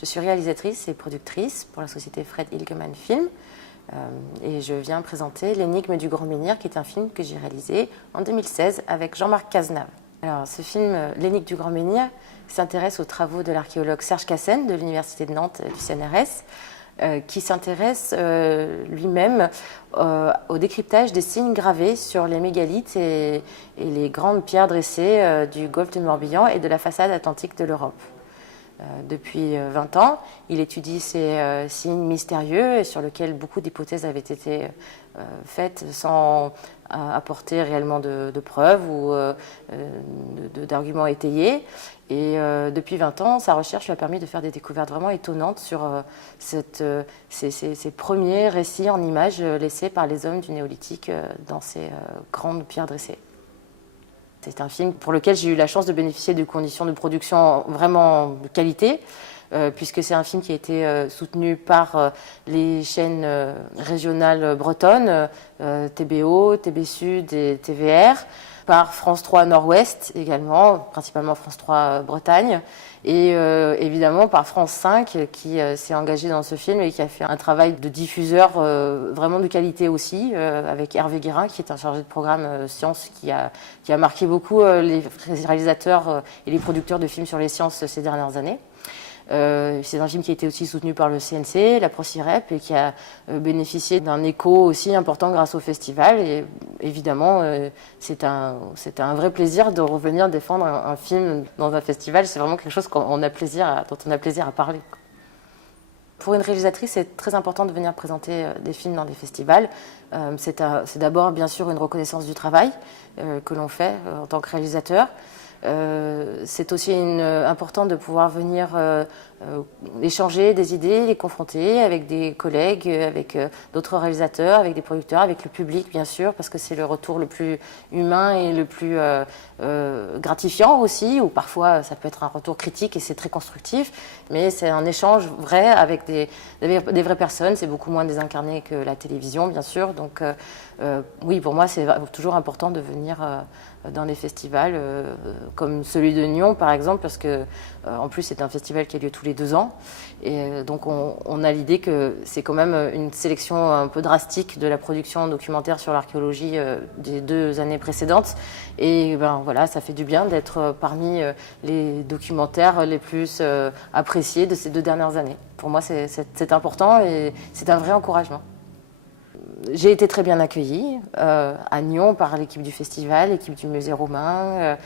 Je suis réalisatrice et productrice pour la société Fred Hilgeman Film et je viens présenter L'énigme du Grand Menhir, qui est un film que j'ai réalisé en 2016 avec Jean-Marc Cazenave. Alors, ce film, L'énigme du Grand Menhir, s'intéresse aux travaux de l'archéologue Serge Cassen de l'Université de Nantes du CNRS, qui s'intéresse lui-même au décryptage des signes gravés sur les mégalithes et les grandes pierres dressées du golfe du Morbihan et de la façade atlantique de l'Europe. Depuis 20 ans, il étudie ces signes mystérieux et sur lesquels beaucoup d'hypothèses avaient été faites sans apporter réellement de preuves ou d'arguments étayés. Et depuis 20 ans, sa recherche lui a permis de faire des découvertes vraiment étonnantes sur ces premiers récits en images laissés par les hommes du néolithique dans ces grandes pierres dressées. C'est un film pour lequel j'ai eu la chance de bénéficier de conditions de production vraiment de qualité, puisque c'est un film qui a été soutenu par les chaînes régionales bretonnes, TBO, TB Sud et TVR, par France 3 Nord-Ouest également, principalement France 3 Bretagne, et évidemment par France 5 qui s'est engagé dans ce film et qui a fait un travail de diffuseur vraiment de qualité aussi, avec Hervé Guérin qui est un chargé de programme sciences qui a marqué beaucoup les réalisateurs et les producteurs de films sur les sciences ces dernières années. C'est un film qui a été aussi soutenu par le CNC, la ProCirep, et qui a bénéficié d'un écho aussi important grâce au festival. Et évidemment, c'est un vrai plaisir de revenir défendre un film dans un festival. C'est vraiment quelque chose dont on a plaisir à parler. Pour une réalisatrice, c'est très important de venir présenter des films dans des festivals. C'est d'abord, bien sûr, une reconnaissance du travail que l'on fait en tant que réalisateur. C'est aussi important de pouvoir venir échanger des idées, les confronter avec des collègues, avec d'autres réalisateurs, avec des producteurs, avec le public bien sûr, parce que c'est le retour le plus humain et le plus gratifiant aussi, ou parfois ça peut être un retour critique et c'est très constructif, mais c'est un échange vrai avec des vraies personnes, c'est beaucoup moins désincarné que la télévision bien sûr, donc oui, pour moi c'est toujours important de venir dans des festivals comme celui de Nyon par exemple, parce que en plus c'est un festival qui a lieu tous les 2 ans, et donc on a l'idée que c'est quand même une sélection un peu drastique de la production documentaire sur l'archéologie des 2 années précédentes, et ben voilà, ça fait du bien d'être parmi les documentaires les plus appréciés de ces 2 dernières années. Pour moi c'est important et c'est un vrai encouragement. J'ai été très bien accueillie à Nyon par l'équipe du festival, l'équipe du musée romain,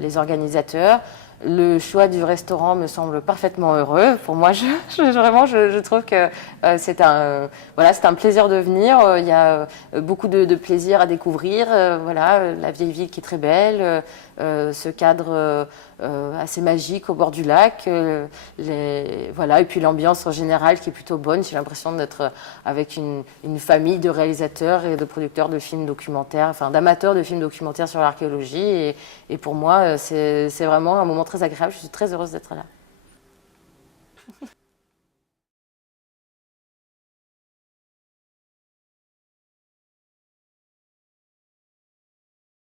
les organisateurs. Le choix du restaurant me semble parfaitement heureux. Pour moi, je trouve que c'est un plaisir de venir. Il y a beaucoup de plaisir à découvrir. Voilà, la vieille ville qui est très belle, ce cadre assez magique au bord du lac. Voilà, et puis l'ambiance en général qui est plutôt bonne. J'ai l'impression d'être avec une famille de réalisateurs et de producteurs de films documentaires, enfin d'amateurs de films documentaires sur l'archéologie. Et pour moi, c'est vraiment un moment très agréable. Je suis très heureuse d'être là.